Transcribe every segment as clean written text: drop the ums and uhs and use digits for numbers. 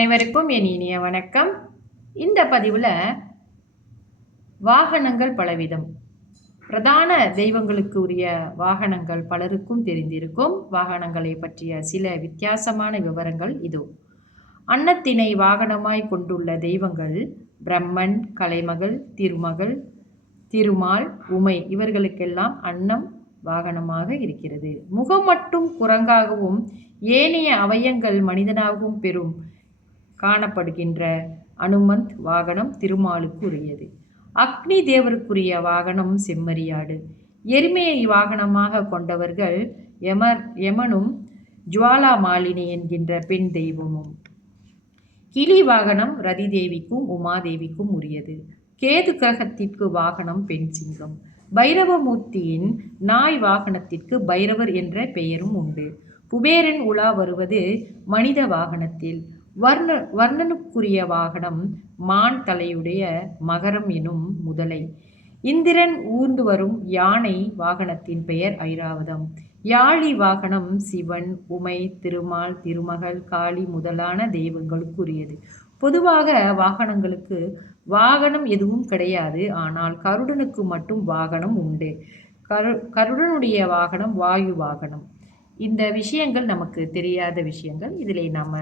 அனைவருக்கும் என் இனிய வணக்கம். இந்த பதிவில் வாகனங்கள் பலவிதம். பிரதான தெய்வங்களுக்கு உரிய வாகனங்கள் பலருக்கும் தெரிந்திருக்கும். வாகனங்களை பற்றிய சில வித்தியாசமான விவரங்கள் இதோ. அன்னத்தினை வாகனமாய் கொண்டுள்ள தெய்வங்கள் பிரம்மன், கலைமகள், திருமகள், திருமால், உமை இவர்களுக்கெல்லாம் அன்னம் வாகனமாக இருக்கிறது. முகம் மட்டும் குரங்காகவும் ஏனைய அவயங்கள் மனிதனாகவும் பெறும் காணப்படுகின்ற அனுமந்த் வாகனம் திருமாலுக்கு உரியது. அக்னி தேவருக்குரிய வாகனம் செம்மறியாடு. எருமையை வாகனமாக கொண்டவர்கள் யமனும் ஜுவாலா மாலினி என்கின்ற பெண் தெய்வமும். கிளி வாகனம் ரதி தேவிக்கும் உமாதேவிக்கும் உரியது. கேது கிரகத்திற்கு வாகனம் பெண் சிங்கம். பைரவமூர்த்தியின் நாய் வாகனத்திற்கு பைரவர் என்ற பெயரும் உண்டு. குபேரன் உலா வருவது மனித வாகனத்தில். வர்ணனுக்குரிய வாகனம் மான் தலையுடைய மகரம் எனும் முதலை. இந்திரன் ஊர்ந்து வரும் யானை வாகனத்தின் பெயர் ஐராவதம். யாழி வாகனம் சிவன், உமை, திருமால், திருமகள், காளி முதலான தெய்வங்களுக்குரியது. பொதுவாக வாகனங்களுக்கு வாகனம் எதுவும் கிடையாது. ஆனால் கருடனுக்கு மட்டும் வாகனம் உண்டு. கருடனுடைய வாகனம் வாயு வாகனம். இந்த விஷயங்கள் நமக்கு தெரியாத விஷயங்கள். இதில் நம்ம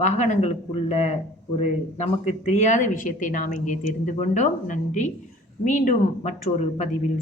வாகனங்களுக்குள்ள ஒரு நமக்கு தெரியாத விஷயத்தை நாம் இங்கே தெரிந்து கொண்டோம். நன்றி. மீண்டும் மற்றொரு பதிவில்